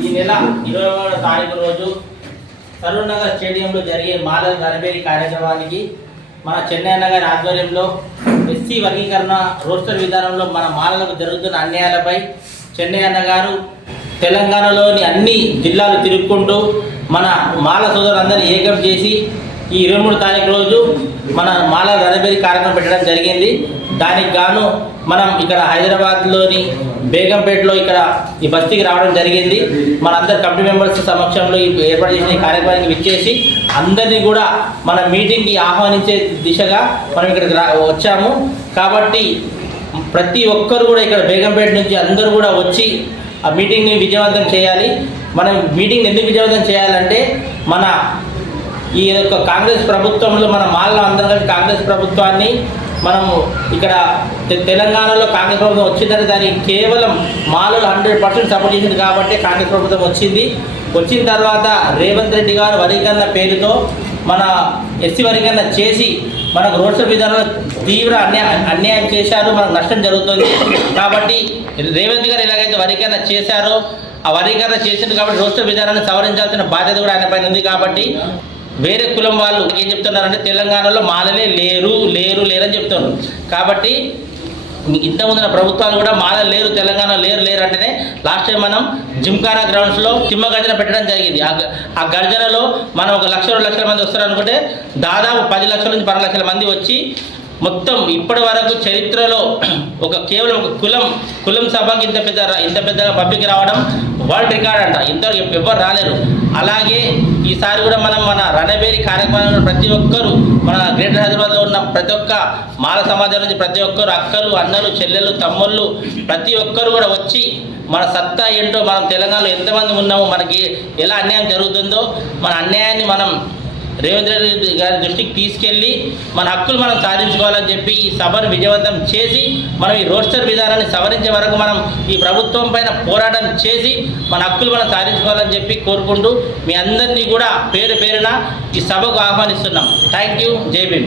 ఈ నెల ఇరవై మూడో తారీఖు రోజు సరూర్ నగర్ స్టేడియంలో జరిగే మాలల నరబేరి కార్యక్రమానికి మన చెన్నై నగర్ ఆధ్వర్యంలో ఎస్సీ వర్గీకరణ రోస్టర్ విధానంలో మన మాలలకు జరుగుతున్న అన్యాయాలపై చెన్నై అన్న గారు తెలంగాణలోని అన్ని జిల్లాలు తిరుగుకుంటూ మన మాల సోదరులందరినీ ఏకం చేసి ఈ ఇరవై మూడు తారీఖు రోజు మన మాల రణబేరి కార్యక్రమం పెట్టడం జరిగింది. దానికి గాను మనం ఇక్కడ హైదరాబాద్లోని బేగంపేటలో ఇక్కడ ఈ బస్తీకి రావడం జరిగింది. మన అందరు కమిటీ మెంబర్స్ సమక్షంలో ఈ ఏర్పాటు చేసిన ఈ కార్యక్రమానికి విచ్చేసి అందరినీ కూడా మన మీటింగ్కి ఆహ్వానించే దిశగా మనం ఇక్కడికి రా వచ్చాము. కాబట్టి ప్రతి ఒక్కరు కూడా ఇక్కడ బేగంపేట నుంచి అందరూ కూడా వచ్చి ఆ మీటింగ్ని విజయవంతం చేయాలి. మనం మీటింగ్ ఎందుకు విజయవంతం చేయాలంటే మన ఈ యొక్క కాంగ్రెస్ ప్రభుత్వంలో మన మాల్లో అందరం కలిసి కాంగ్రెస్ ప్రభుత్వాన్ని మనము ఇక్కడ తె- తెలంగాణలో కాంగ్రెస్ ప్రభుత్వం వచ్చిందని దానికి కేవలం మాలలు హండ్రెడ్ పర్సెంట్ సపోర్ట్ చేసింది కాబట్టి కాంగ్రెస్ ప్రభుత్వం వచ్చింది. వచ్చిన తర్వాత రేవంత్ రెడ్డి గారు వరికన్న పేరుతో మన ఎస్సీ వరీకరణ చేసి మనకు రోడ్ల విధానంలో తీవ్ర అన్యాయం అన్యాయం చేశారు. మనకు నష్టం జరుగుతుంది. కాబట్టి రేవంత్ గారు ఎలాగైతే వరీకరణ చేశారో ఆ వరీకరణ చేసింది కాబట్టి రోస్టర్ విధానాన్ని సవరించాల్సిన బాధ్యత కూడా ఆయన పైన ఉంది కాబట్టి వేరే కులం వాళ్ళు ఏం చెప్తున్నారంటే తెలంగాణలో మాలలే లేరు లేరు లేరని చెప్తున్నారు. కాబట్టి ఇంత ముందున ప్రభుత్వాలు కూడా మాల లేరు తెలంగాణ లేరు లేరు అంటేనే లాస్ట్ టైం మనం జిమ్ఖానా గ్రౌండ్స్లో తిమ్మ గర్జన పెట్టడం జరిగింది. ఆ ఆ గర్జనలో మనం ఒక లక్ష రెండు లక్షల మంది వస్తారు అనుకుంటే దాదాపు పది లక్షల నుంచి పన్నెండు లక్షల మంది వచ్చి మొత్తం ఇప్పటి వరకు చరిత్రలో ఒక కేవలం ఒక కులం కులం సభకి ఇంత పెద్ద ఇంత పెద్దగా పబ్లిక్ రావడం వరల్డ్ రికార్డ్ అంట. ఇంతవరకు ఎవ్వరు రాలేరు అలాగే ఈసారి కూడా మనం మన రణబేరి కార్యక్రమంలో ప్రతి ఒక్కరు మన గ్రేటర్ హైదరాబాద్లో ఉన్న ప్రతి ఒక్క మాల సమాజం నుంచి ప్రతి ఒక్కరు అక్కలు అన్నలు చెల్లెలు తమ్ముళ్ళు ప్రతి ఒక్కరు కూడా వచ్చి మన సత్తా ఏంటో మనం తెలంగాణలో ఎంతమంది ఉన్నామో మనకి ఎలా అన్యాయం జరుగుతుందో మన అన్యాయాన్ని మనం రేవంత్ రెడ్డి గారి దృష్టికి తీసుకెళ్ళి మన హక్కులు మనం సాధించుకోవాలని చెప్పి ఈ సభను విజయవంతం చేసి మనం ఈ రోస్టర్ విధానాన్ని సవరించే వరకు మనం ఈ ప్రభుత్వం పైన పోరాటం చేసి మన హక్కులు మనం సాధించుకోవాలని చెప్పి కోరుకుంటూ మీ అందరినీ కూడా పేరు పేరున ఈ సభకు ఆహ్వానిస్తున్నాం. Thank you. జై భీమ్.